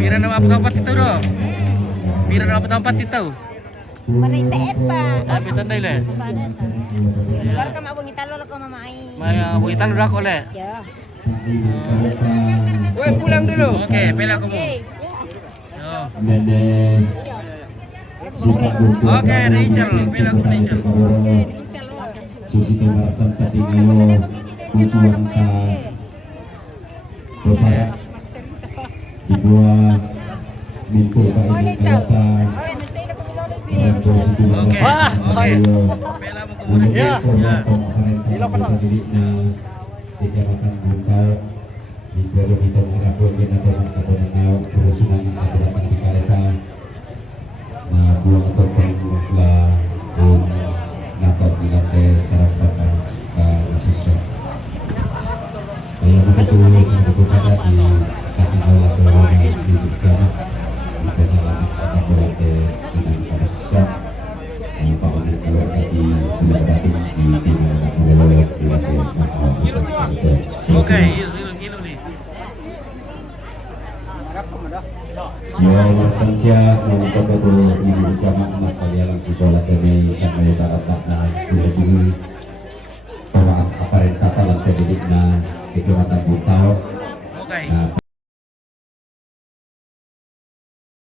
Pira na apa itu dong? Pira na apa itu? Mana ITF pa? Tapi tanda ile. Luar ka mabong italo ko mamai. Maya buitan udah kole. Ya. Woi pulang dulu. Oke, pela kamu. Oke, Rachel, pela kamu Rachel. Susi Timasan tadi ngayo tujuan ka Rosaya dibuat mintu ka ini kata Oke. Pela mo kamu. ya di Kecamatan Bungkal di Pulau Hidung Arapun di Nadoman Kabupaten Perusunan Kabupaten Kaleta nah buang topeng lah nato di lantai karakter mahasiswa yang begitu sang buku pada di saking olah kelaunan di Bukana di kesalahan kabupaten dengan mahasiswa Pak Unir kalau kasih bulan batin di timur Pulau di lantai Oke, ilu nih. Ya Sansia untuk itu ibu jamaah masalah langsung sholat kami sampai barat makna dulu bahwa apa yang kata lantai didikna Kecamatan Butau. Oke.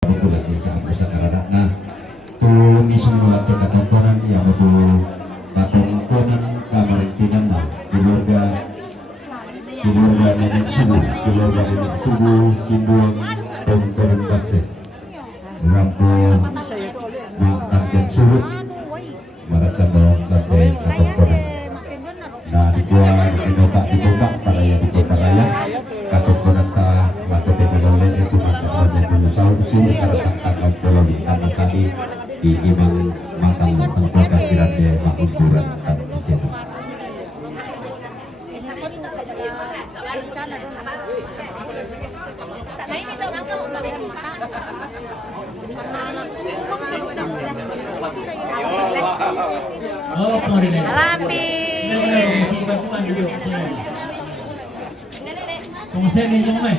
Betul lagi saat besar karadakna tuh di semua kekantoran yang betul tatong konan kamarikinan keluarga nenek subuh simbol pengkorban kasih rampung makan dan surut merasa bahwa lantai atau konan nah dibuat ditombak para yang di kota raya atau konan ka atau teknologi itu maka dulu sahur surut karena sangka kalau di tanah tadi di imam matang tengkorak kiranya makuburan dan di situ. Oh, kemarin. Alambi. Kung saya ni jeng mai.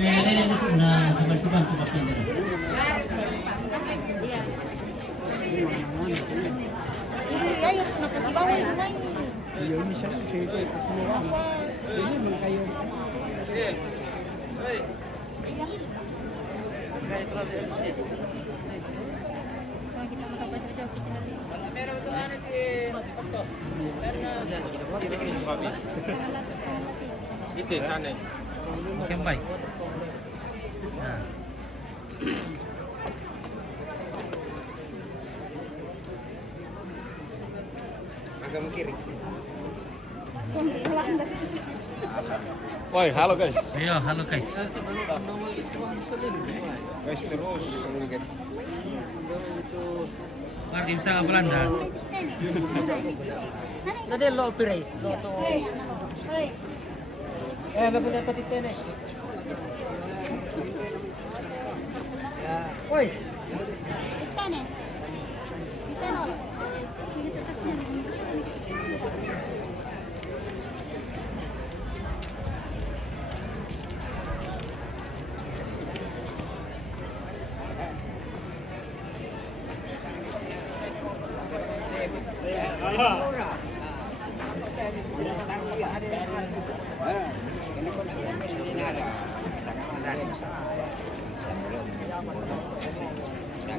Ini na coba ini. Ayo kenapa si bawah ini naik? Itu sana. Oke, baik. Nah. Agak kiri. Woi, halo guys. Ayo, halo guys. Guys terus, guys. Mari bisa ke Belanda. Tadi lo pirai. Lo to. Bago dapat itene. Ya, woi. Itane. Itane. Ini tetasnya.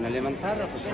Alimentar apa sih?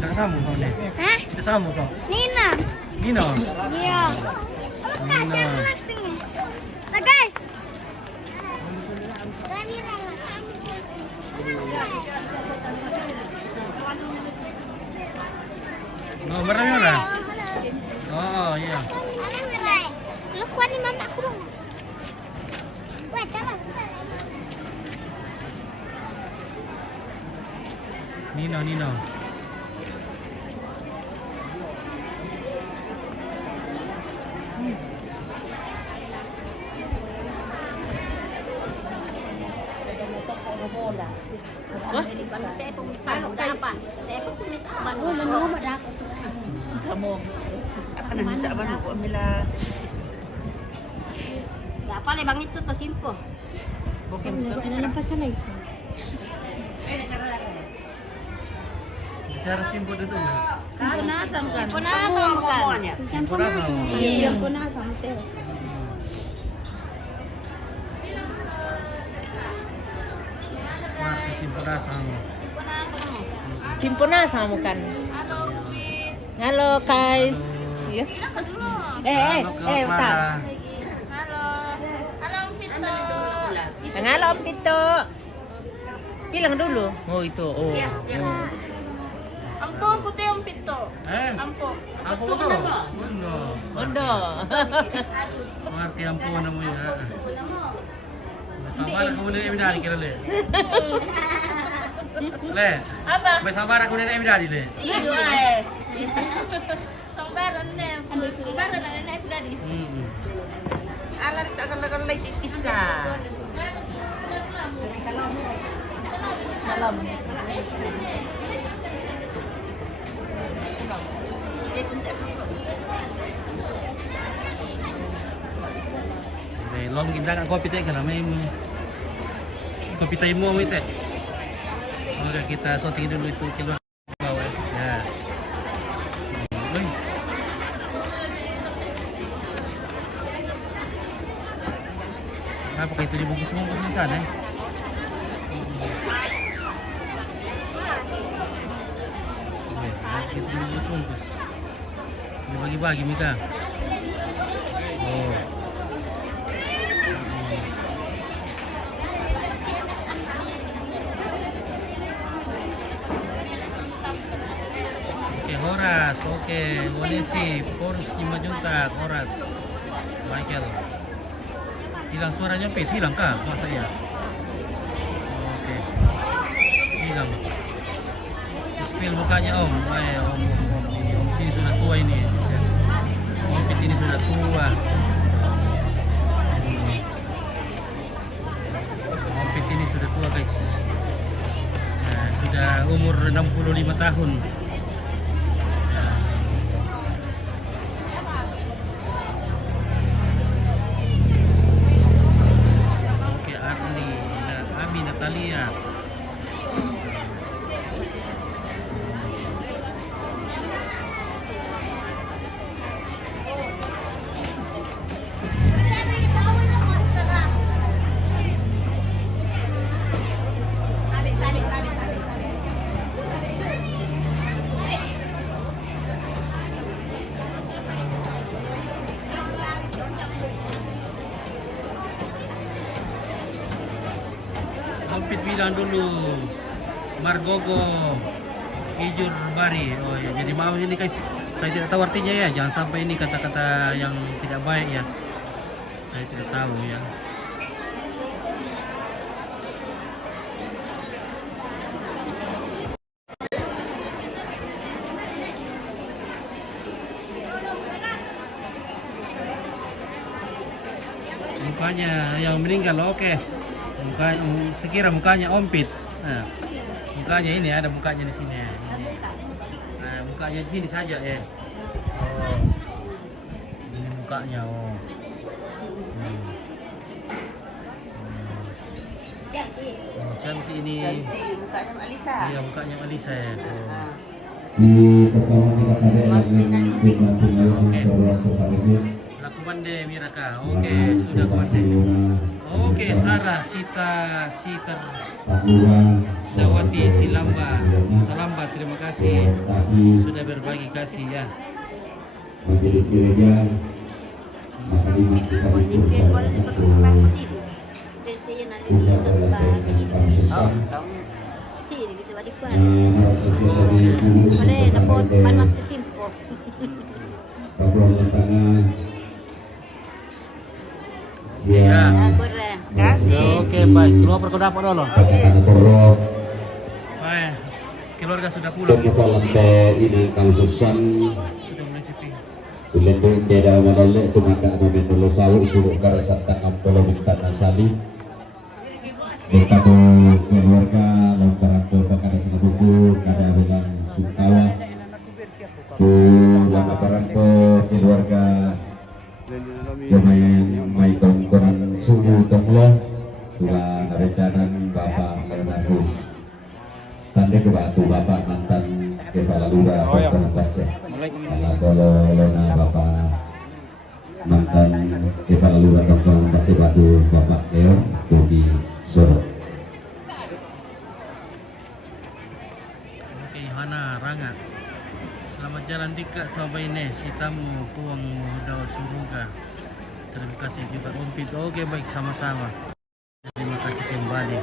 Kasama mo sa Hah? Kasama mo sa Nina. Nino. Iya. Lekas, Nina. yang langsung. Lekas. kuat nih mama aku dong. Wait, jangan. Nino. Apa na bisa ba ko mila? Apa le bang itu to simpo. Bukan Ano pa sa life? Bicara simpo dito na. Punasam kan. Punasam kan. Punasam. Iya, punasam teh. Mas simpunasang. Simpunasam kan. Halo guys. Iya. Utang. Halo Om Pito. Bilang dulu. Oh itu. Oh. Ampo putih Om Pito. Ampo. Ampo ko. Mundo. Ondo. Marti ampo na mo ya. Samara ko na ibinari kira le. Le. Apa? May samara ko na ibinari le. Iyo ay. Sangbaran na. Sangbaran na na dali. Alam kita akan lagi isa. Salam. Long kita kan kopi teh karena kopi teh mau teh. Maka kita shooting dulu itu keluar bawah. Ya. Oi. Apa itu dibungkus-bungkus di sana? Kita dibungkus-bungkus. Dibagi-bagi Mika. Oh. Horas, oke, Onesi, Porus 5 juta, Horas, Michael. Hilang suaranya Pit, hilang kah? Masa ya? Oke, hilang. Spill mukanya Om, Om ini sudah tua ini. Om Pit ini sudah tua. Om Pit ini sudah tua guys. Nah, sudah umur 65 tahun. Natalia. Hampir bilang dulu Margogo Ijur Bari. Oh ya, jadi maaf ini guys, saya tidak tahu artinya ya, jangan sampai ini kata-kata yang tidak baik ya, saya tidak tahu ya. Mukanya yang meninggal oke. Sekira mukanya Om Pit. Nah, mukanya ini ada mukanya di sini. Ini. Nah, mukanya di sini saja ya. Oh, ini mukanya. Oh, oh cantik ini. Mukanya Alisa. Iya, mukanya Alisa ya. Oh. Di pertemuan kita tadi dengan Kumande Miraka. Oke, sudah kumande. Oke, Sarah Sita Dawati Silamba. Salamba, terima kasih sudah berbagi kasih ya. Majelis gereja menerima kita satu Boleh dapat banat simpo. Tangan Kasih. Oke, baik. Keluar ke dapur dulu. Pagkakana Torok, Baik. Keluarga sudah pulang. Pagkaka Lante Ina Kang Susan, Sudah mulai sepi. Ulen do inde daw madali tumaka namin ulo sawo isugo karasat tanam polo minta nasali. Berkatu keluarga lamparan ko kada sa buku kada bilang sukawa. Tu lamparan ko keluarga may tongkonan suhu tonglo tula redanan Bapak Leonardus tanda ke batu Bapak mantan kepala lurah Dr. Pasya ala kolo lona Bapak mantan kepala lurah Dr. Pasya batu Bapak Leo Budi Soro. Oke, Hana Rangga. Selamat jalan Dika sampai ini si tamu puang muda suruga. Terima kasih juga Umpit. Oke, baik, sama-sama. Terima kasih kembali.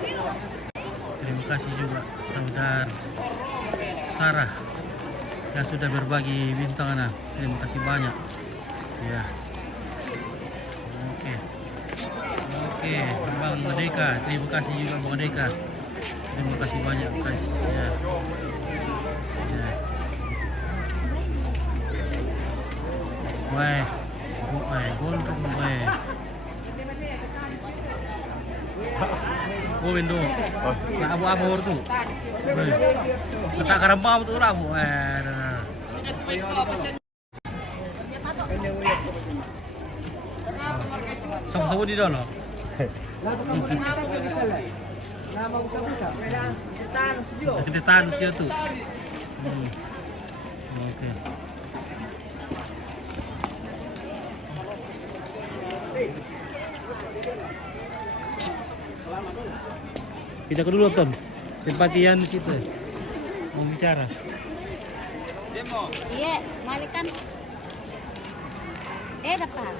Terima kasih juga saudara Sarah yang sudah berbagi bintang anak. Terima kasih banyak. Ya. Oke. Oke, Bang Deka. Terima kasih juga Bang Deka. Terima kasih banyak guys. Ya. Ya. Weh. Gondrong weh. Oh window. Nak abu-abu tu. Tak karambau tu abu. Sama-sama di dalam. Kita tahan dia tu. Okey. Kita ke dulu Tom. Tempatian kita mau bicara. Iya, balik kan. Dapat.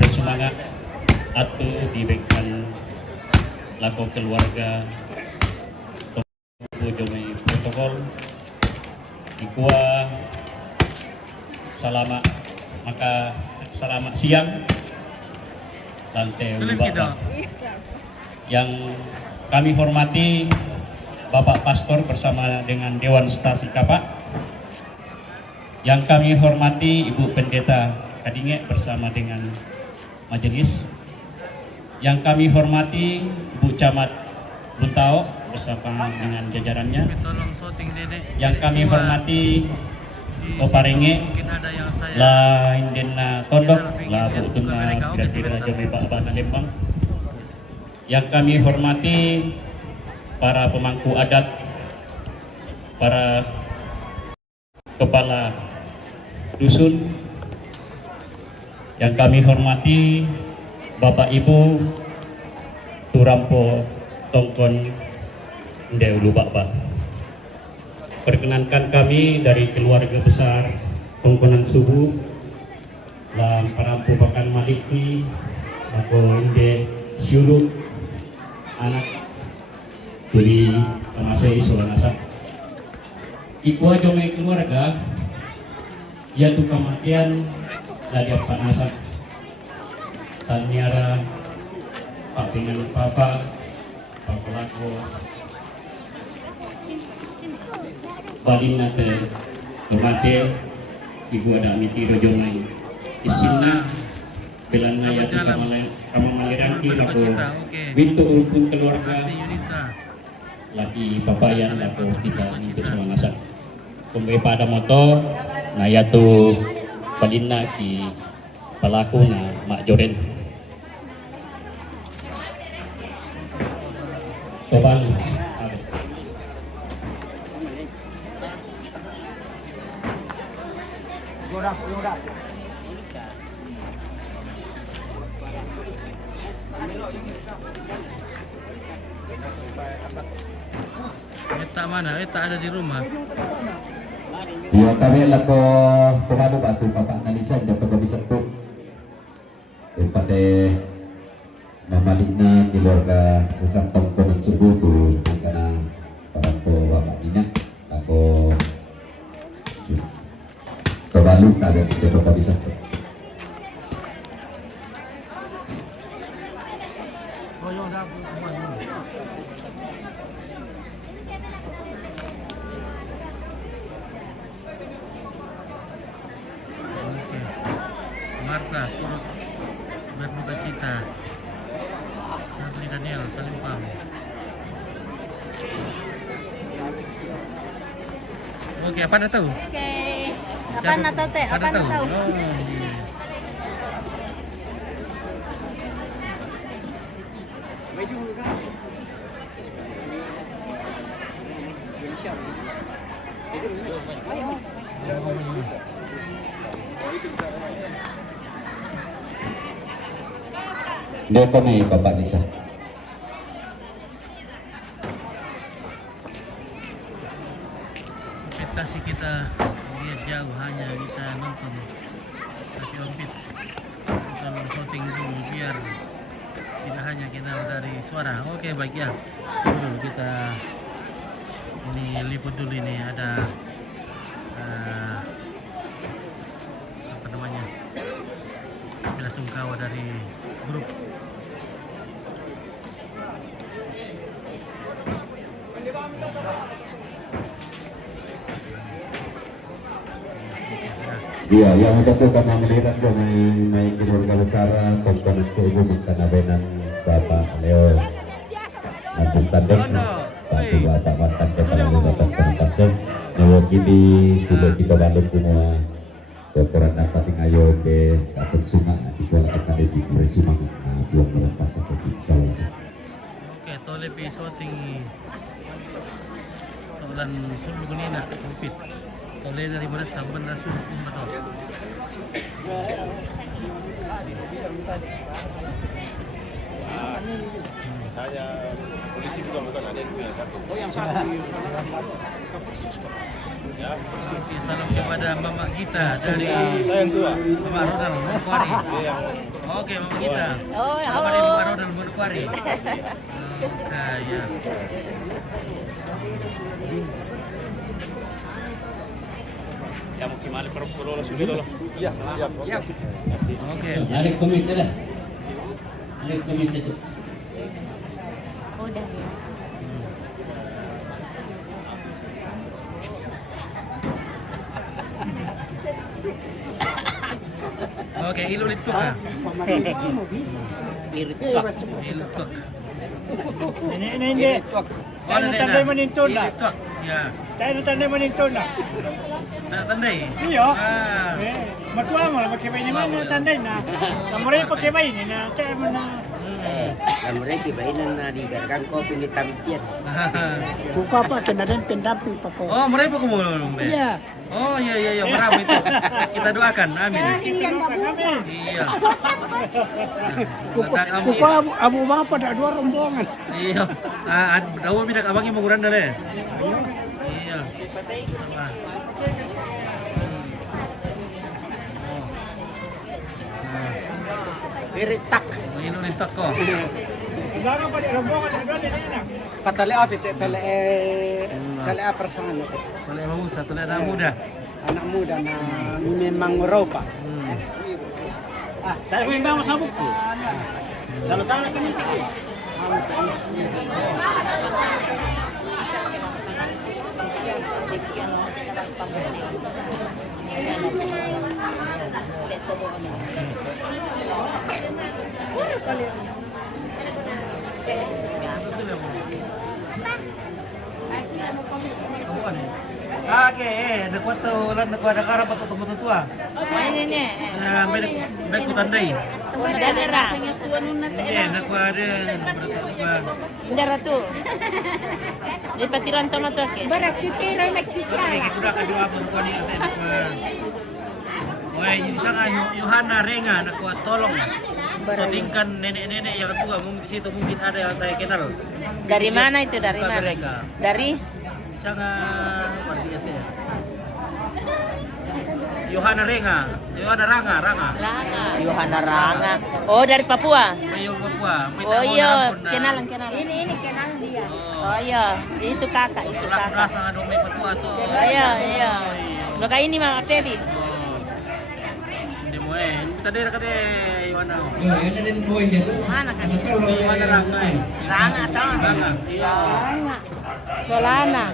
Bersemangat atau diberikan laku keluarga jomai protokol ikua selamat maka selamat siang lantai Bapak yang kami hormati Bapak Pastor bersama dengan Dewan Stasi Kapak, yang kami hormati Ibu Pendeta Kadinge bersama dengan majelis, yang kami hormati Bu Camat Buntao bersama dengan jajarannya, yang kami hormati Oparenge la Indena Tondok la Bu Tuna kira-kira Jomai Bapak Lembang, yang kami hormati para pemangku adat, para kepala dusun, yang kami hormati Bapak Ibu Turampo Tongkon Ndeulu Bakba. Perkenankan kami dari keluarga besar Tongkonan Subuh Lam Parampu Bakan Maliki Bako Inde Syuruk anak dari Tamasai Sulanasa Ikua Jomai keluarga yaitu kematian dari Pak Nasak Taniara Pak Pingan Papa Pak Pelako Balina ke Kemate Ibu ada Amiti Rojomai Isinna Belana Yati Kamamaliranki Lako Bintu Ulpun keluarga lagi papayan Lako kita untuk Sulanasa Kumbai pada moto Nayatu Balina ki pelaku na Mak Joren Tobal Eta mana? Eta ada di rumah. Ya kami lako pemadu batu Bapak Nalisan dan Bapak bisa tuh daripada Mamalina keluarga Pusat Tongkonan Subuh tuh karena Parampo Bapak Ina lako Balu kagak kita Bapak bisa. Marta turut berduka cita. Santri Daniel Salimpang. Oke, apa anda tahu? Oke. Apa Siapa? anda tahu teh? Apa anda tahu? Oh, iya. Dia kami Bapak Lisa. Ekspektasi kita lihat jauh hanya bisa nonton, tapi Ompit kalau shooting dulu biar tidak hanya kenal dari suara. Oke, baik ya. Dulu kita ini liput dulu, ini ada apa namanya, bela sungkawa dari grup. Iya, yang tentu kami melihat juga may keluarga besar komponen suku Mangkanabenan Bapak Leo Nabus Tandek, Bantu Bapak Mantan Kepala Lingkungan Penempasem, mewakili sudah kita balik semua kotoran dapat ngayo ke Katun Sungai di Kuala Tekade di Presumang buang melepas atau di salah. Oke, tole pi shooting tolan sulu gunina Ompit. Tole dari mana sampai rasul betul. Hanya polisi juga bukan ada yang punya satu. Oh yang satu. Ya. Oke, salam kepada Mama Gita dari Saya yang tua. Mama Ronald Manokwari. Oke, Mama Gita. Oh, Sama halo. dari Mama Ronald Manokwari. Oke, ya. Ya mungkin mali perlu sudah dulu. Iya, siap. Oke. Ada komite dah. Ada komite tu. Udah. Oke, ilu lituk ah. Ilutuk. Ini. Oh, ada tandai menintun dah. Ilutuk. Ya. Saya tandai menintun dah. Nak tandai. Iya. Ah. Matua mo pakai bayi mana tandai na. Kamurai pakai bayi ni na. Saya mana. Kamurai kibainan na di gargang ko pinitampian. Buka apa kena dan pendamping pako. Oh, mereka kumulong. Iya. Oh, iya, merah itu. Kita doakan. Amin. Iya. Buka abu bapa ada dua rombongan. Iya. Dawa bidak abangi menguran dale. Iya. Sama. Iritak. Ini lintak ko. Jangan pada rombongan ada di sana. Patale apit, tale persangan itu. Boleh mamusa, tulad na muda. Anak muda na memang Eropa. Saya memang sama buku. Sama-sama kami. Oke, nakuha to lan nakuha da karap to tumutun tua. Ini. Na may ko tandai. Dari rasanya tuan nate. Eh, nakuha de Indara tu. Di patiran tomato ke. Barak kitira magkisa. Lagi kuda ka dua pun ko ni ate nakuha. Oy, isa nga Yohana Renga nakuha tolong. So tingkan nenek-nenek yang tua mungkin situ mungkin ada yang saya kenal. Dari mana itu? Dari mana? Mereka. Dari Isa nga apa dia teh? Yohana Ranga. Ranga. Yohana Ranga. Oh, dari Papua. Mayo Papua. Oh iya, kenalan. Ini kenal dia. Oh iya, itu kakak. Rasa nga do may patua to. Oh iya. Maka ini Mama Pebi. Tadi dekat Iwana. Ya, ini ada di bawah dia. Mana kan? Iwana Ranga. Ranga toh. Ranga. Iya. Ranga. Solana.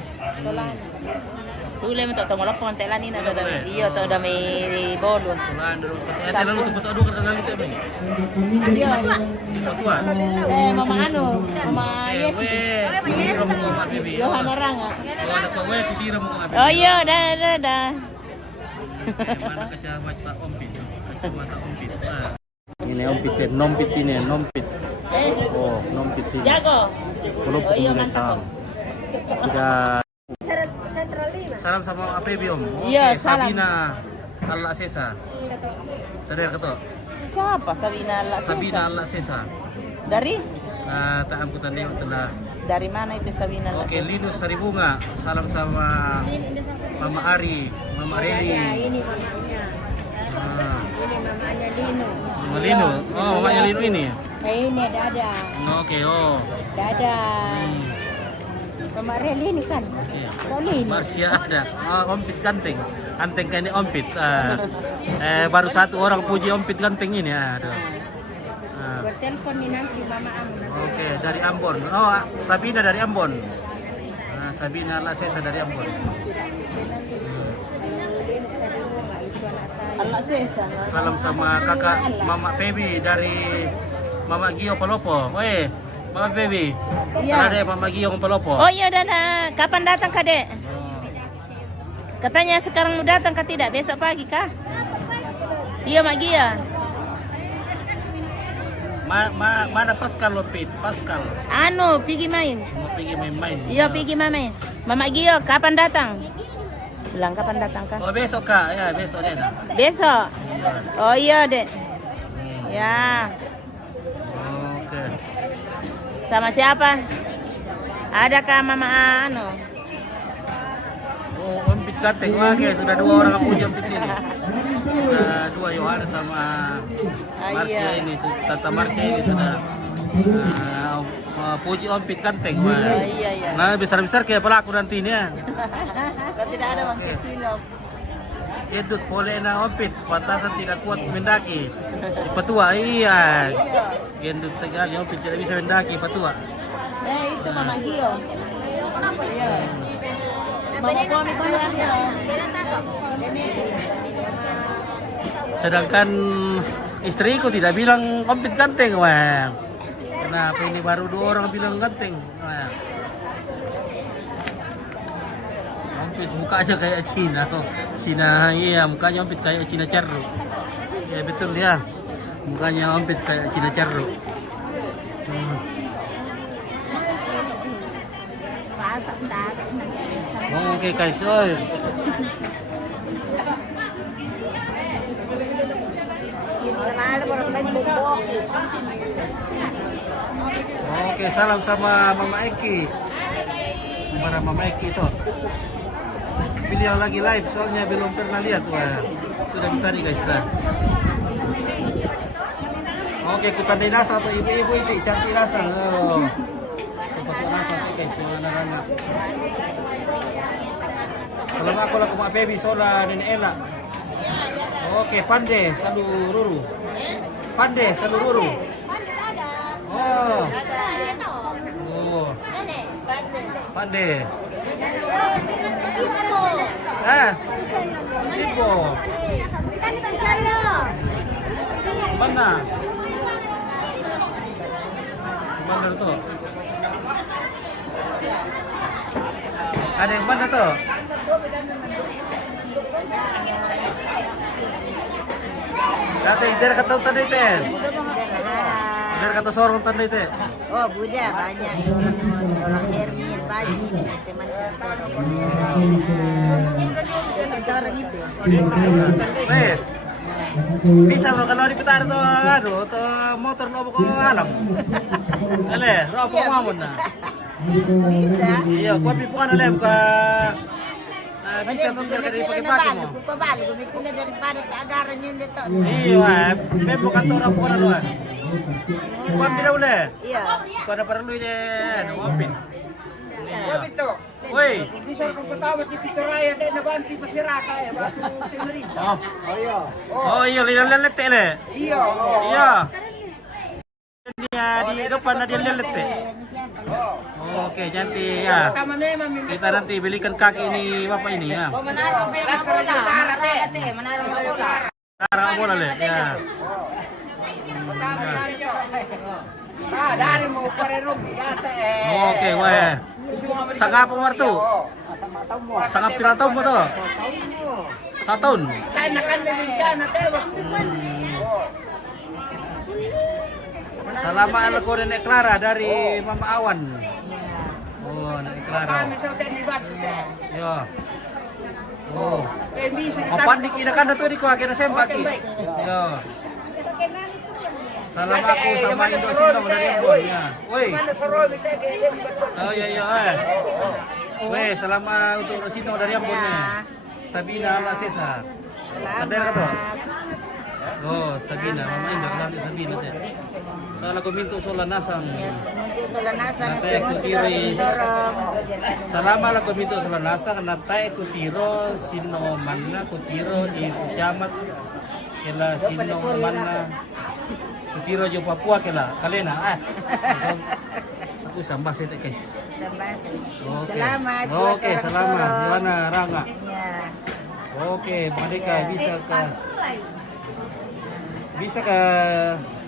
Sule mo to wala pa tela ni na do iyo to da may bolo. Lalu tu betul aduh lalu tu apa? Iyo. Tua. Mama ano? Mama Yes. Johanna Ranga. Ada kau kutira mo ngabi. Oh iya, dah. Mana kacamata ompit. Kacamata ompit. Ini ompit, nompit ini, nompit. Oh, nompit ini. Jago. Belum Oh iya, mantap. Sudah. Salam sama APB Om. Iya, Oke, salam. Sabina Allah Sesa. Sadar ketua. Siapa Sabina Allah? Sabina Allah Sesa. Dari? Tak angkutan lewat telah. Dari mana itu Sabina Allah? Oke, Linus Saribunga. Salam sama Mama Ari, Mama Reni. Ini mamanya. Ini mamanya Lino. Mama Lino. Oh, mamanya Lino ini. Ini Dada. Oke, oh. Dada. Mama Reli ini kan. Oke. Rolin. Marsia ada. Oh, ompit ganteng. Anteng kayak ini ompit. Baru satu orang puji ompit ganteng ini. Aduh. Bertelepon nih nanti Mama Am. Oke, dari Ambon. Oh, Sabina dari Ambon. Sabina Lasesa dari Ambon. Allah Sesa. Salam sama kakak Mama Pebi dari Mama Gio Palopo. Weh, Mama Pebi. Iya. Ada Mama Gio Palopo. Oh iya, Dada. Kapan datang, Kadek? Katanya sekarang mau datang kah tidak? Besok pagi kah? Iya, Mak Gia. Mana Pascal Lopit? Pascal. Anu, pergi main. Mau pergi main-main. Iya, pergi main. Mama Gio, kapan datang? Bilang kapan datang kah? Oh, besok Kak. Ya, besok dia. Besok. Iya. Oh iya, Dek. Ya. Oke. Sama siapa? Adakah Mama anu? Oh, ompit ganteng. Oke, sudah dua orang yang puji ompit ini. Sudah dua Yohanes sama Marsia ini. Tante Marsia ini sudah puji ompit ganteng. Oh iya. Nah, besar-besar kayak pelaku nanti ini ya. Kalau tidak ada bang kecil. Edut boleh na ompit, pantasan tidak kuat mendaki. Petua, iya. Gendut sekali ompit tidak bisa mendaki petua. Itu Mama Gio. Iya. Mama kami keluarnya. Sedangkan istriku tidak bilang ompit ganteng, wah. Kenapa ini baru dua orang bilang ganteng? Wah. Ompit mukanya kayak Cina. Cina, iya mukanya ompit kayak Cina Cerro. Ya betul dia. Mukanya ompit kayak Cina Cerro. Oke guys, oi. Oke, salam sama Mama Eki. Para Mama Eki itu. Beliau lagi live soalnya belum pernah lihat. Wah, sudah tadi guys. Oke, kita di nasa atau ibu-ibu itu cantik rasa. Oh. Betul rasa guys, anak-anak. Salam aku lah Mak Baby Sola Nenek Ella. Oke, Pande selalu ruru. Pande selalu ruru. Oh. Oh. Pande. Sipo. Mana? Mana tu? Ada yang mana tu? Kata idar kata tadi ten. Idar kata sorong tadi ten. Oh, Buddha banyak. Orang Hermin pagi teman sorong. Sorong itu. Bisa bro kalau di petar tuh aduh tuh motor lo ke alam. Ale, ropo mamun na. Bisa. Iya, gua pipuan ale buka bisa dari pakai pakai mo. Buka balik, gumikuna daripada keagaran yun dito. Iya, bebo kantor ako na luan. Gua bila ule. Iya. Gua na para luy de opin. ya. Woi. Bisa kung katawa si Peter Raya din nabanti pa si Raka eh. Bato tinrin. Oh iya, lihat le. Iyo. Iya. Dia di depan dia lihat le. Oke, nanti ya. Tama na yung mamimili. Kita nanti belikan kaki ini bapak ini ya. Manalo pa yung bola. Manalo pa yung bola. Sekarang bola le. Ya. Dari mo parerong bigasa eh. Oke, weh. Sangka pemartu. Sangka piratau mo to. 1 tahun. Kaya nakandaling ka na tayo. Salamat alko Nenek Clara dari Mama Awan. Oh, Nenek Clara. Kami sa hotel ni Bas. Yo. Oh. Eh, bisa Mapan dikinakan na to di ko akin na sembaki. Yo. Salam aku sama Indo Sinong dari Ambon ya. Woi. Oh iya iya. Woi, salam untuk Sinong dari Ambon nih. Sabina ala Sesa. Ada ka to? Oh, Sabina, Mama Indo nanti Sabina teh. Soalnya aku minta solanasang. Solanasang Nate kutiris. Salama la komito solanasang nate kutiro sino manna kutiro di camat kela sino manna kutiro jo Papua kela kalena aku sambah saya guys. Sambas. Oke. Selamat buat Oke, orang selamat. Sorong. Gimana Ranga? Ya. Oke, Merdeka bisa ke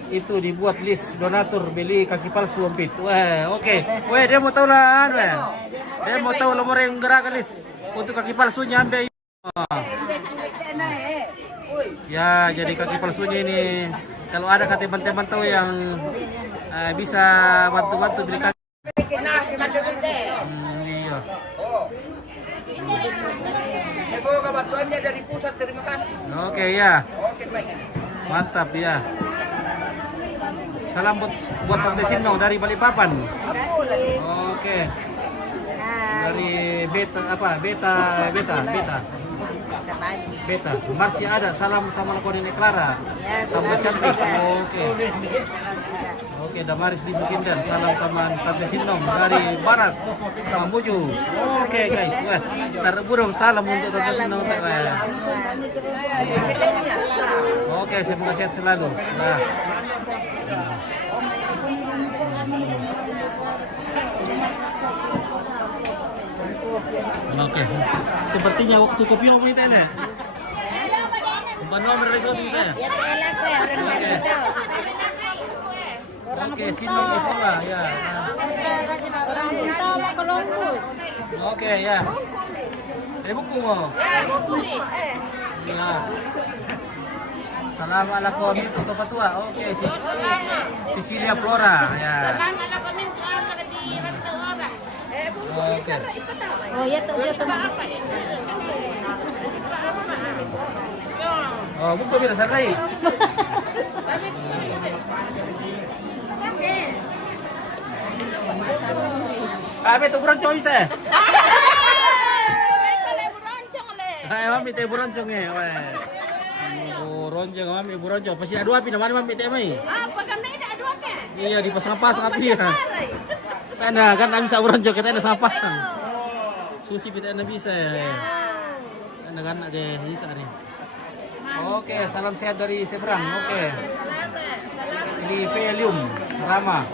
itu dibuat list donatur beli kaki palsu ompit. Wah, oke. Weh, dia mau tahu lah, weh. Dia mau tahu nomor yang gerak list untuk kaki palsunya ambil. Oh. Ya, jadi kaki palsunya ini kalau ada teman-teman tahu yang bisa bantu-bantu beli kaki. Iya. Semoga bantuannya dari pusat, terima kasih. Oke ya. Oke, baik. Mantap ya. Salam buat Tante Sino dari Balikpapan. Terima kasih. Oke. Hai. Dari Beta apa? Beta. Kita bagi. Beta. Marsya ada. Salam sama Nenek Clara. Ya, Tambah salam cantik. juga. Oke. Salam juga. Oke, Damaris di Supindan. Salam sama Tante Sinong dari Baras sama Muju. Oke guys, wah, terburung salam untuk Tante Salam Sinong. ya, salam semua. Sehat selalu. Oke, semoga sehat selalu. Nah. Oke, sepertinya waktu kopi mau kita ya. Nomor dari soal kita. Ya telah ko ya orang Oke. dito. Oke, Sinong Ifola ya. Orang dito Columbus. Oke ya. Buku mo. Ya. Assalamualaikum untuk patua. Oke, Cecilia Flora ya. Oke. Oh, ya tuh. Oh, buku biar sarai. Kami tuh beroncong bisa. Hai, mami teh beroncong ya. Wah. Beroncong mami beroncong. Pasti ada api namanya mami teh mai. Apa kan ini ada dua ke? Iya dipasang-pasang api ya. Sana kan bisa beroncong kita ada pasang. Susi kita ada bisa ya. Kan ada bisa nih. Oke, salam sehat dari Seberang. Oke. Ini Velium Rama.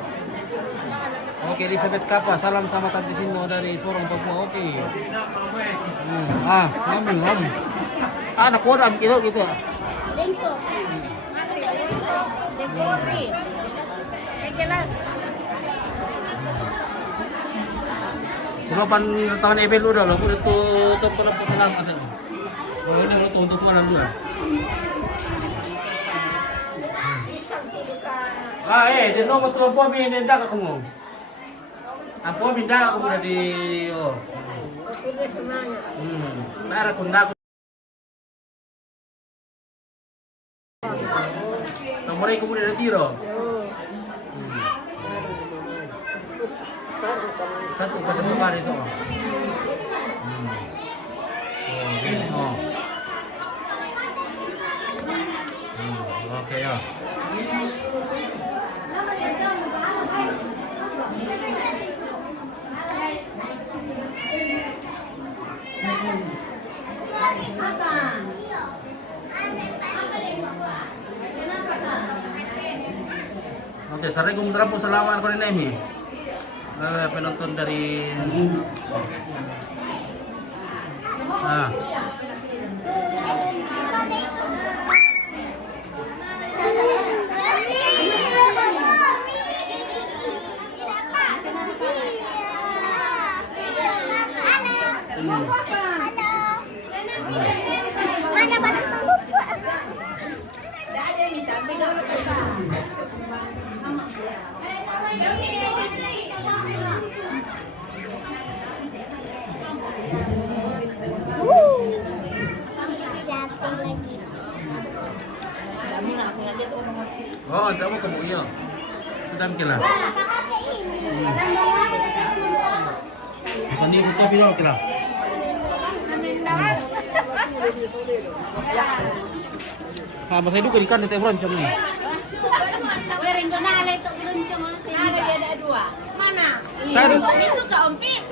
Oke, Elizabeth Kapa, salam sama Tante Sino dari Sorong Papua. Oke. Mami. Anak kodam kilo gitu. Kulapan tangan ebel udah lah, udah tutup kalau pesanan ada. Oh, ini untuk tuan dua. Dia nomor tuan pomi ini ndak kamu. Apa minta aku udah di Nara kundak. Nomor aku udah di tiro. Satu pasang kemar itu. Oke ya. Oke, Assalamualaikum warahmatullahi wabarakatuh. Penonton dari Jatuh lagi. oh, ada apa kamu iya? Sudah kira. Bukan ibu kopi dong kira. Masa itu ikan di teflon macam ni.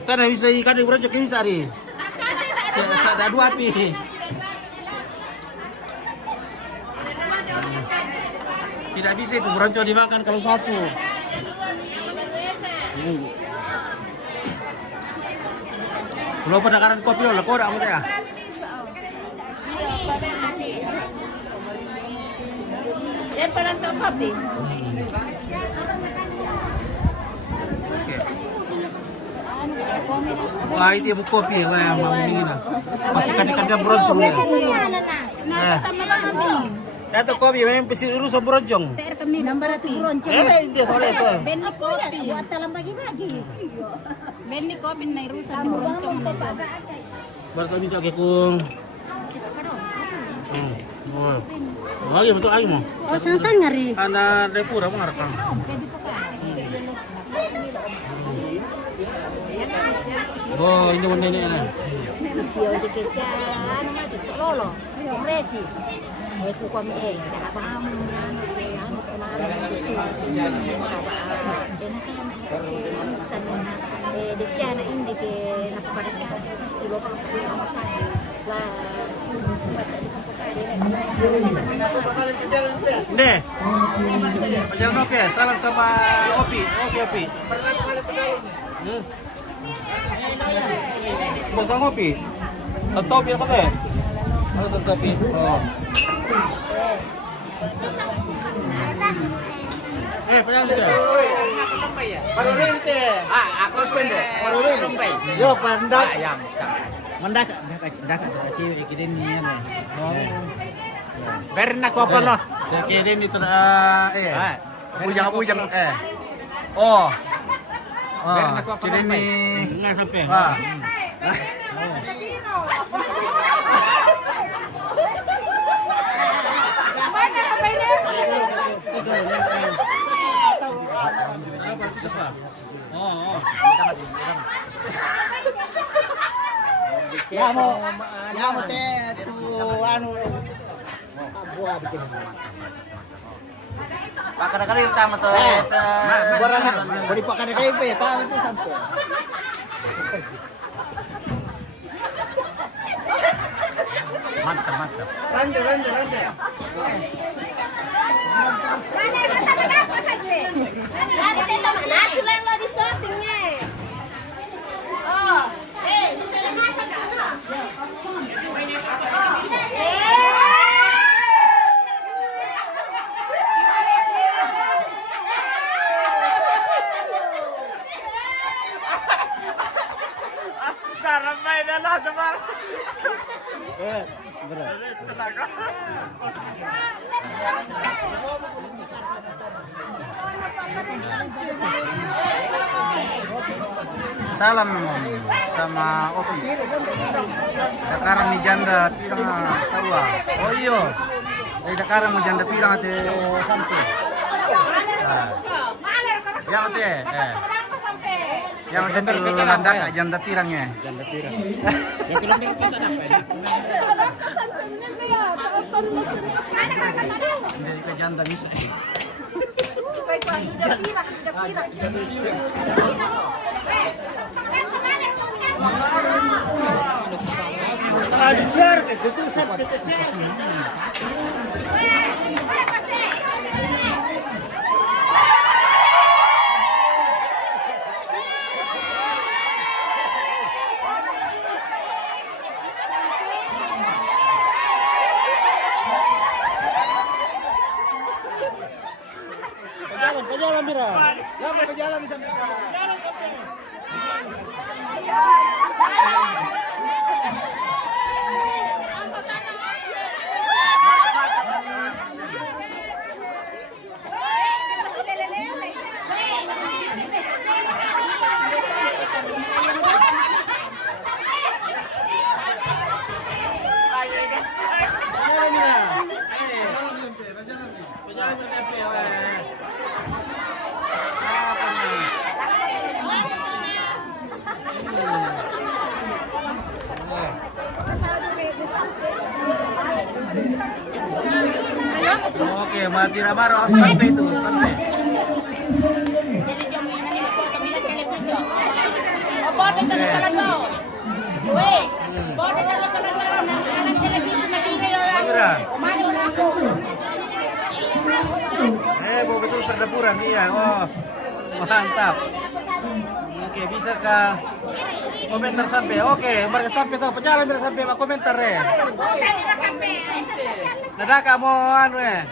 Tadi bisa ikan di beroncong ini sehari. Ada dua api. Tidak bisa itu beroncong dimakan kalau satu. Belum penakaran kopi loh, kau dah muda ya. Dia pernah tahu kopi. Wah, itu ibu kopi ya, wah, mau ini nah. Masih kadang-kadang beroncong ya. Itu kopi memang pesi dulu sama beroncong. Nomor itu beroncong. Dia soalnya itu. Bendi kopi. Buat talam bagi-bagi. Bendi kopi naik rusak di beroncong. Baru bisa kekung. Oh, lagi betul lagi mau. Oh, santan ngari. Anak depura mau ngarepang. Oh, ini warna ini nah. Sio je kesya, nama tu selolo. Kompresi. Aku kami tak paham. Anu kemarin itu. Coba. Sana di sana ini ke nak pada sana. Di lokal rumah sakit. Lah. Deh. Pacaran Opi, salam sama Opi. Opi. Bang sang Opi. Tetap ya kata. Oh, tetap. Oh. Pacaran dia. Parurin teh. Aku sependek. Parurin. Yo, pandak. Mendak cewek kita ni ya. Oh. Berin aku apa no? Kita ni tu bujang. Oh. Kita ni enggak sampai. Ya mau teh tu anu buah bikin. Pakai kali pertama tu. Barang beri pakai kali pe tahu itu sampai. Mantap. Lanjut. Lari tetap nasi lo di shootingnya. Oh, bisa ngasih dulu. Ramai dah lah cepat. Salam sama Opi. Sekarang ni janda pirang tawa. Oh iyo. Dari sekarang mau janda pirang ate sampai. Yang ate. Yang ate tu landa kak janda pirangnya. Janda pirang. Yang kelom dia kita dapat. Dari ke janda bisa. Pejalan Mira. Lampu pejalan di sana. Oke, mati Ramaro sampai itu, sampai. Bawa betul perdapuran, iya. Oh, mantap. Oke, bisa ke komentar sampai. Oke, mereka sampai tuh, pejalan mereka sampai mak komentar ya. Nada kamu anu ya.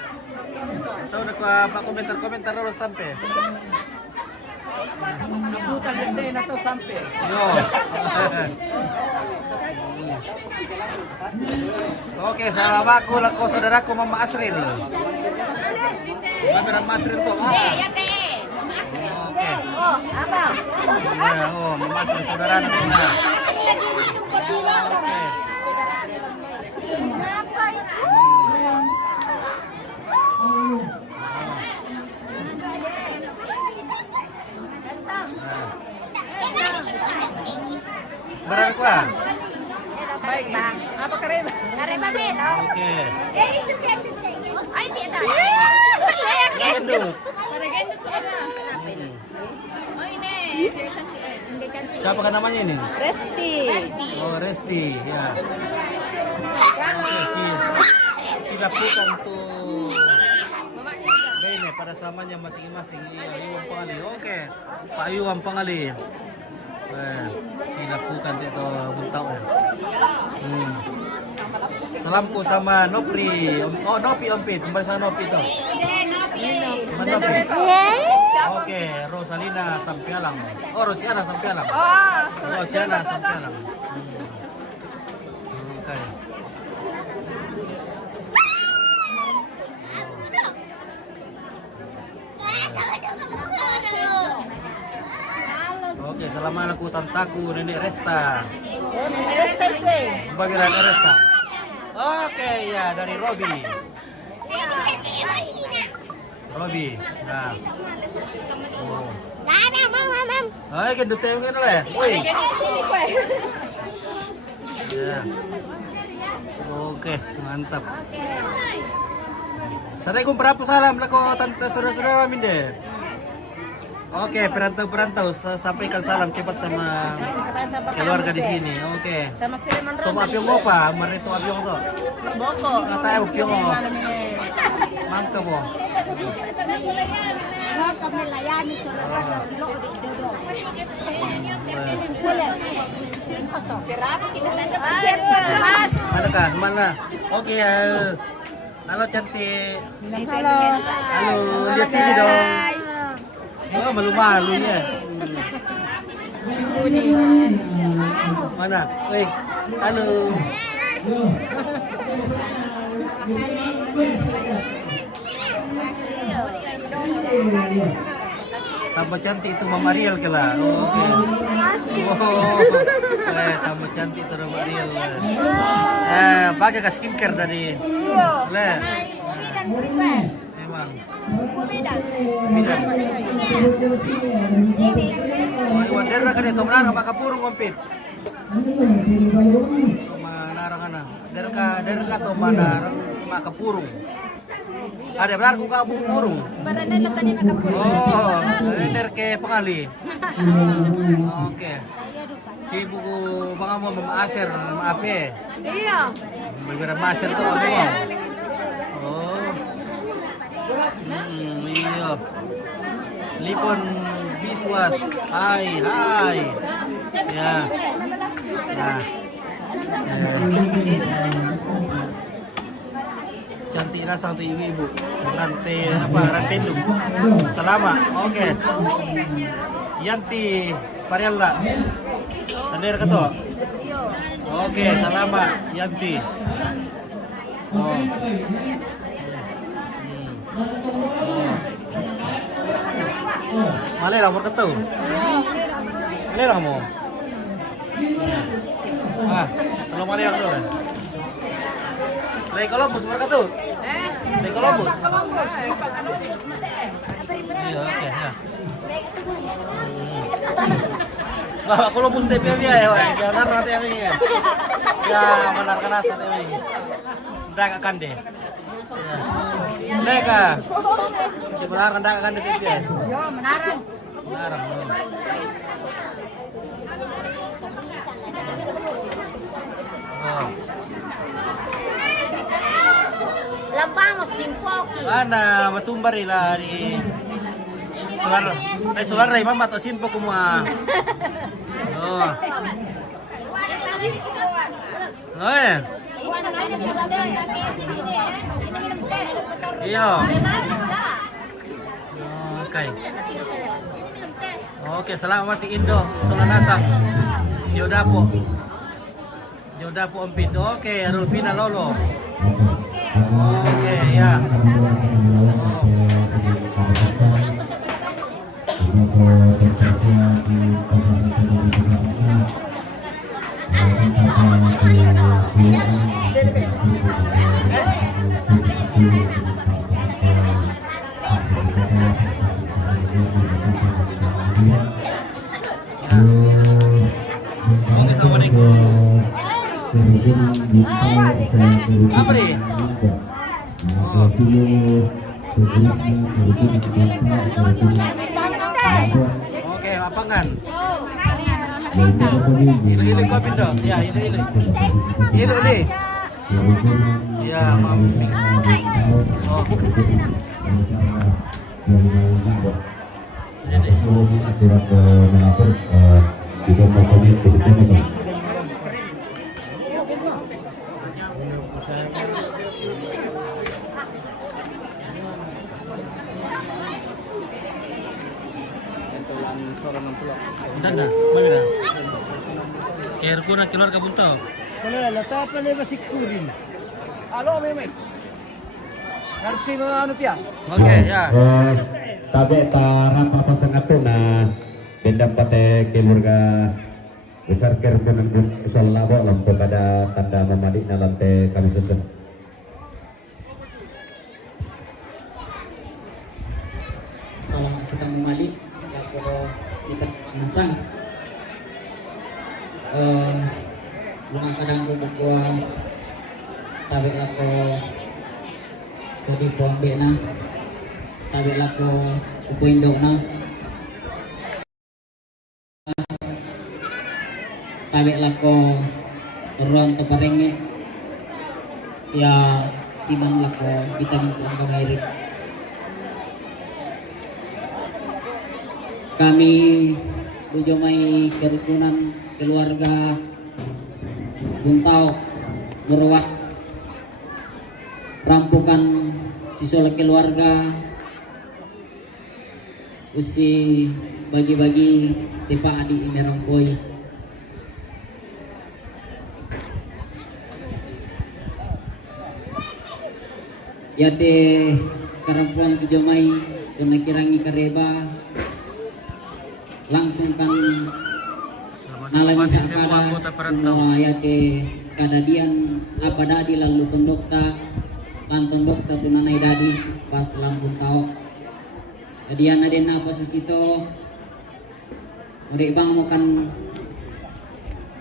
Tahu nak pak komentar dulu sampai. Nabutan gede na to sampai. Yo. Oke, salam aku laku saudaraku Mama Asril. Mama Asril tuh. Oke. Oh, apa? Ya, oh, Mama Asril saudara kita. Berapa kuah? Baik, Bang. Apa keren? Keren banget. Oke. Itu gendut. Ay, tidak. Gendut. Para gendut sana. Oh, ini. Siapa kan namanya ini? Resti. Oh, Resti, ya. Oke, silapukan tuh. Bene pada samanya masing-masing. Iya, Iwan Pangali. Oke. Pak Iwan Pangali. Silapukan itu buntau ya. Salamku sama Nopri. Oh, Nopi Ompit. Kembali sama Nopi itu. Nopi. Oke, Rosalina Sampialang. Oh, Rosiana Sampialang. Rosiana Sampialang. Oke. Oke, assalamualaikum tantaku Nenek Resta. Resta itu. Bagaimana Resta? Oke, ya dari Robi. Robi. Nah. Oh. Ay, gendut tayo kan lah. Woi. Ya. Oke, mantap. Assalamualaikum berapa salam lako tante saudara-saudara minde. Oke, perantau-perantau sampaikan salam cepat sama keluarga di sini. Oke. Sama Siriman Tom apiong mo pa, marito apiong to. Boko. Kata ay apiong mo. Mangka mo. Kami layani saudara kilo di dodo. Boleh. Sisir foto. Mana ka? Mana? Oke, halo cantik. Halo. Halo, lihat sini dong. Oh, malu-malu ya. Mana? Woi, halo. Tambah cantik itu Mama Riel kala. Oh, oke. Oh, tambah cantik itu Mama Riel. Pakai ke skincare dari. Le. Emang. Bidan. Iwan derna kan itu menara makapurung kompit. Manarang ana. Derka to manarang makapurung. Ada benar ku kamu burung. Barana tadi makapurung. Oh, der ke pengali. Oke. Si buku bang amo memaser maaf ya. Iya. Beberapa maser tuh apa ya? Oh. Iya. Lipon biswas. Hai. Ya. Nah. Cantik rasang tuh ibu. Rantai induk. Selama. Oke. Yanti Pariella. Sender ketua. Oke, selamat Yanti. Oh. Malay lah berketu. Malay lah mo. Kalau malay lah dulu. Lay Columbus berketu. Lay Columbus. Iya, oke ya. Lah Columbus TV ya, jangan nanti ya. Ya, benar kenas nanti. Ndak akan deh. Mereka. Sebenarnya ndak akan deh TV. Yo, menarang. Menarang. Oh. Lampamos simpoki. Mana matumbar ila di solar ray mama to simpo kuma. Oh. Oh ya. Iya. Oke. Oke, selamat Indo, Solanasang. Yodapo Ompit. Oke, Rulpina Lolo. Oke, ya. Oke, assalamualaikum. Apa nih? Oke, lapangan. Ilu kopi dong. Ya, ilu. Ilu nih. Ya, mami. Oh. Dana, mana? Kerku nak keluar ke buntu. Kalau lata apa ni masih kurin. Halo meme. Harus anu pia. Oke, ya. Tabe tarap apa sangat tu na benda pada keluarga besar kerbunan selalu lampu pada tanda memadik na lantai kami sesen. Kalau sedang memalik, kalau kita masang, bunga kadang buka tabe lako kopi pombe na, tabe lako upuindo na, tabe lako ruang teparenge, ya simang lako vitamin kuang kamairit. Kami Bujomai kerukunan keluarga Buntau Murwak rampukan siswa keluarga usi bagi-bagi tipa adik ini rompoi yate kerampuan Bujomai kuna kirangi kareba langsung kan nalami sakada yate kadadian apa dadi lalu pendokta pantun dokter tunanai dadi pas lampun tawak kadian ada apa susito udah bang makan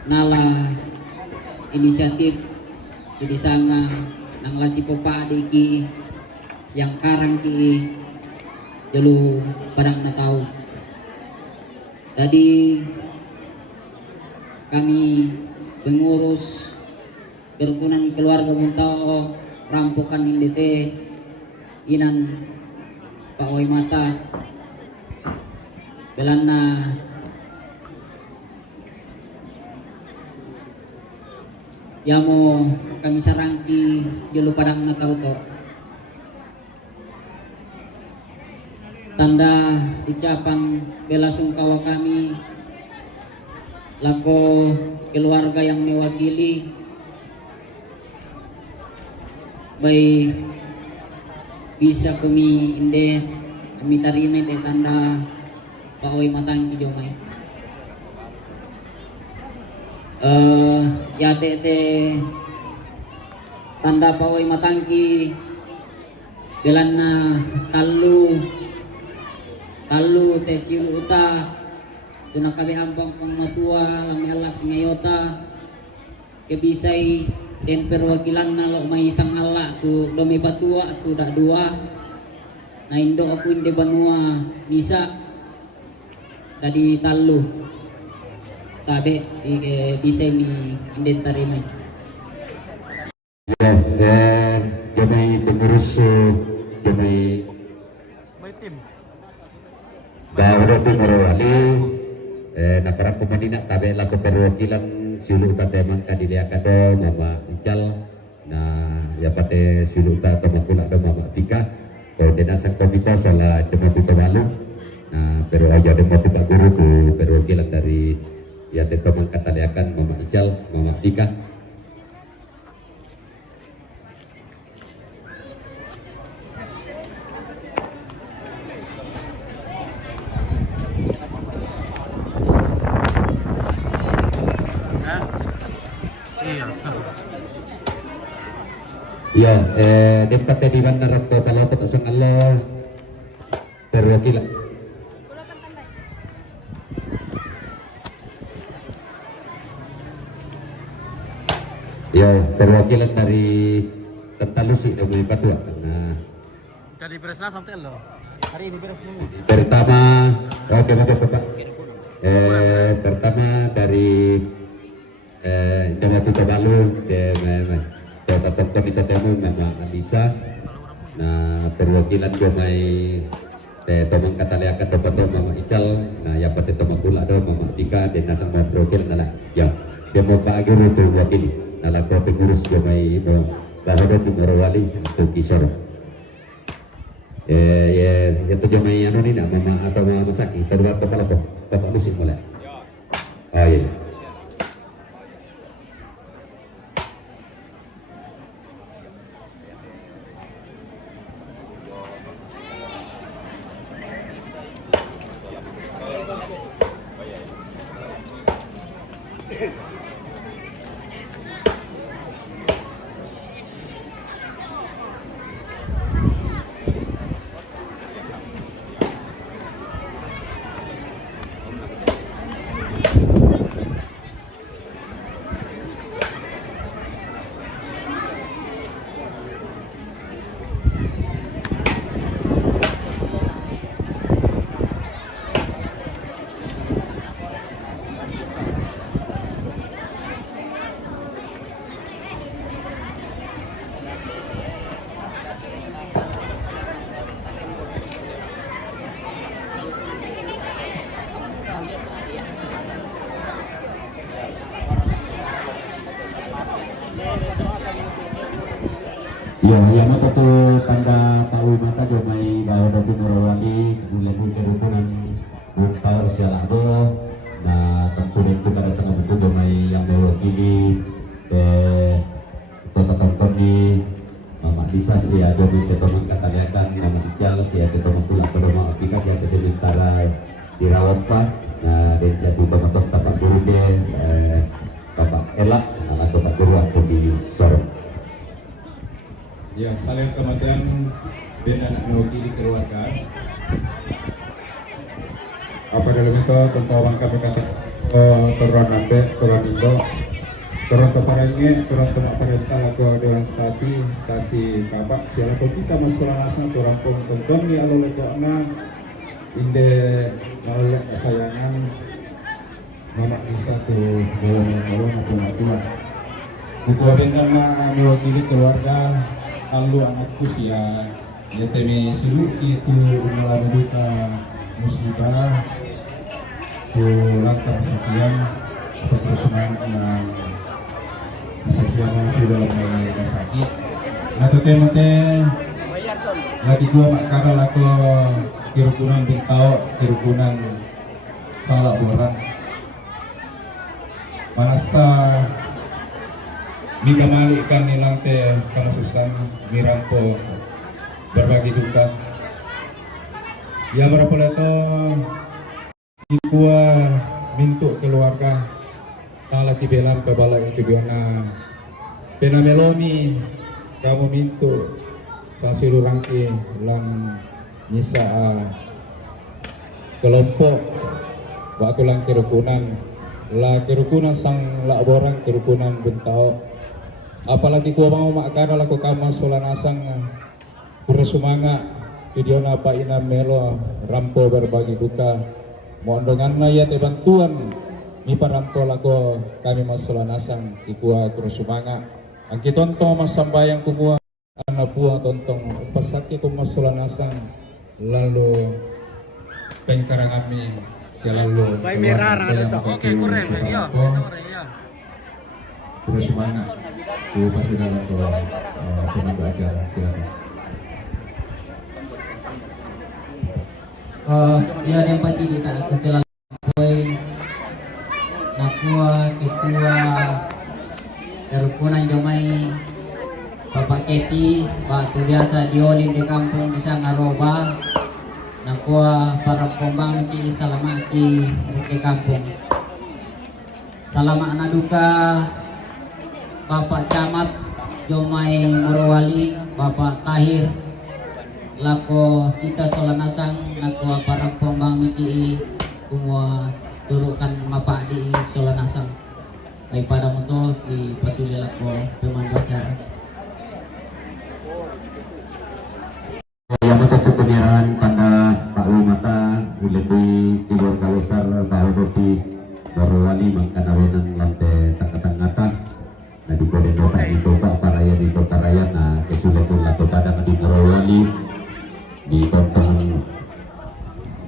nala inisiatif jadi sanga nang lasi popa diki yang karang ki jelu padang na tahu. Tadi kami pengurus kerukunan keluarga Muntao rampokan indete inan Pak Wai Mata belana yamo kami sarangki julu padang na tau to tanda ucapan bela sungkawa kami lako keluarga yang mewakili baik bisa kami inde kami tarima te tanda Pak Wai Matang kijomai ya te tanda Pak Wai Matangki belana talu tes yulu uta tuna kabe ampang pangmatua lami alak ngayota kebisai dan perwakilan nalok may isang alak tu domi batua tu dak dua na indo aku inde banua bisa dari talu tabe bisa ni inde tarima ya jamai pengurus jamai bahwa itu Morowali na para pemadina tabe laku perwakilan silu uta temang kadilia kado mama Ical na ya pate silu uta tomakula do mama Tika koordinasi komite soal demo Tawalu na pero aja demo Pak Guru tu perwakilan dari ya temang kataliakan mama Ical mama Tika. Ya, dapat di mana rakto kalau petasang Allah perwakilan. Ya, perwakilan dari Tentalusi dari Patua karena Dari beresna sampai lo. Hari ini beres dulu. Pertama, oke Bapak. Pertama dari Dama Tawalu Tetap komite temu memang Alisa nah perwakilan jomai tomang kataliakan dapat mama Ical nah ya pati tomang gula do mama Tika dan nasang perwakilan nala ya demo Pak Guru tu wakili nala ko pengurus jomai no bahwa tu Morowali tu Kisor itu jomai anu ni nak mama atau mama Saki terbuat kepala Bapak Musik mulai oh iya. Ya, yang mata tu tanda Pak Wai Mata jomai bahwa dari Morowali kemudian kerukunan Muntao Sialado nah tentu itu kada sangat betul jomai yang mewakili kota tonton di Mama Lisa sia jomai ketomang kataliakan Mama Ical sia ketomang pula pedoma aplikasi yang sementara dirawat Pak nah dan satu teman-teman Pak Guru de Bapak Elak atau Pak Guru atau di Sorong. Ya, saling kemudian dengan mewakili keluarga. Apa dalam itu tentang kami kata turun nanti turun itu turun kepadanya turun ke perintah atau dewan stasi kabak siapa kita masalah asal turun tonton ya lalu itu anak inde melihat kesayangan mama bisa tu belum atau matua. Buku dengan mewakili keluarga, kalau anakku sia, ya temi suluk itu mengalami duka musibah, tu lantar sekian atau kerusuhan yang kesaksian yang sudah lama sakit. Atau teh lagi gua mak kada lako kirukunan bintau kirukunan salah borang manasa mika malikan nilang teh karena susah mirampo berbagi duka ya berapa leto gua mintu keluarga salah tibelam ke balai kebiona pena melomi kamu mintu sang silurangki lang nisa kelompok waktu lang kerukunan sang lak borang kerukunan bentao apalagi ku mau makara laku kama solanasang pura sumanga video napa ina melo rampo berbagi duka mondongan na ya te bantuan mi parampo laku kami masolanasang ikua kurusumanga ang kitonto masambayang kumua anak buah tontong pasaki ko masolanasang lalu pengkarang kami lalu oke kurang ya terus semangat ku pasti dalam penanda acara silakan ya yang pasti kita ketelan boy nakua ketua kerukunan jomai Bapak Keti, batu biasa diolin di kampung di Sangaroba, nakua para pombang di salamaki di kampung. Salama anaduka Bapak Camat Jomai Morowali, Bapak Tahir, lako kita solanasang nakua para pombang di kumua turukan mapak di solanasang. Daripada moto di pasuli lako pemandu acara. Yang tutup penyerahan pada Pak Lumata lebih keluarga besar bahwa Doti Morowali mengkanawenan lantai tangkatan-ngata nah di kode Bapak di Bapak Paraya di Kota Raya nah kesulitan atau pada di Morowali di tonton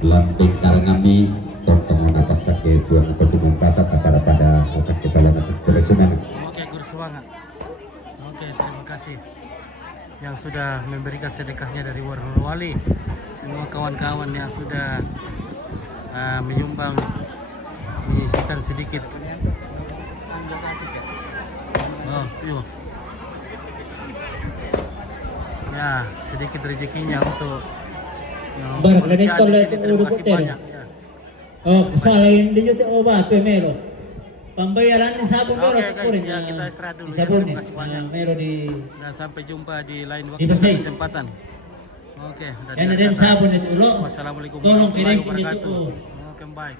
lantai karangami tonton ada pasak ke buang atau tumang patah pada pasak kesalahan pasak keresunan. Oke bersemangat. Oke terima kasih yang sudah memberikan sedekahnya dari Morowali, semua kawan-kawan yang sudah menyumbang mengisikan sedikit. Oh, tuh. Ya, sedikit rezekinya untuk kemanusiaan di sini. Terima kasih banyak. Ya. Oh, selain di YouTube obat Melo. Pembayaran di sabun Oke guys, ya kita istirahat dulu ya. Terima kasih banyak. Dan sampai jumpa di lain waktu dan kesempatan. Oke, dan sabun itu lo. Wassalamualaikum warahmatullahi wabarakatuh. Oke, bye.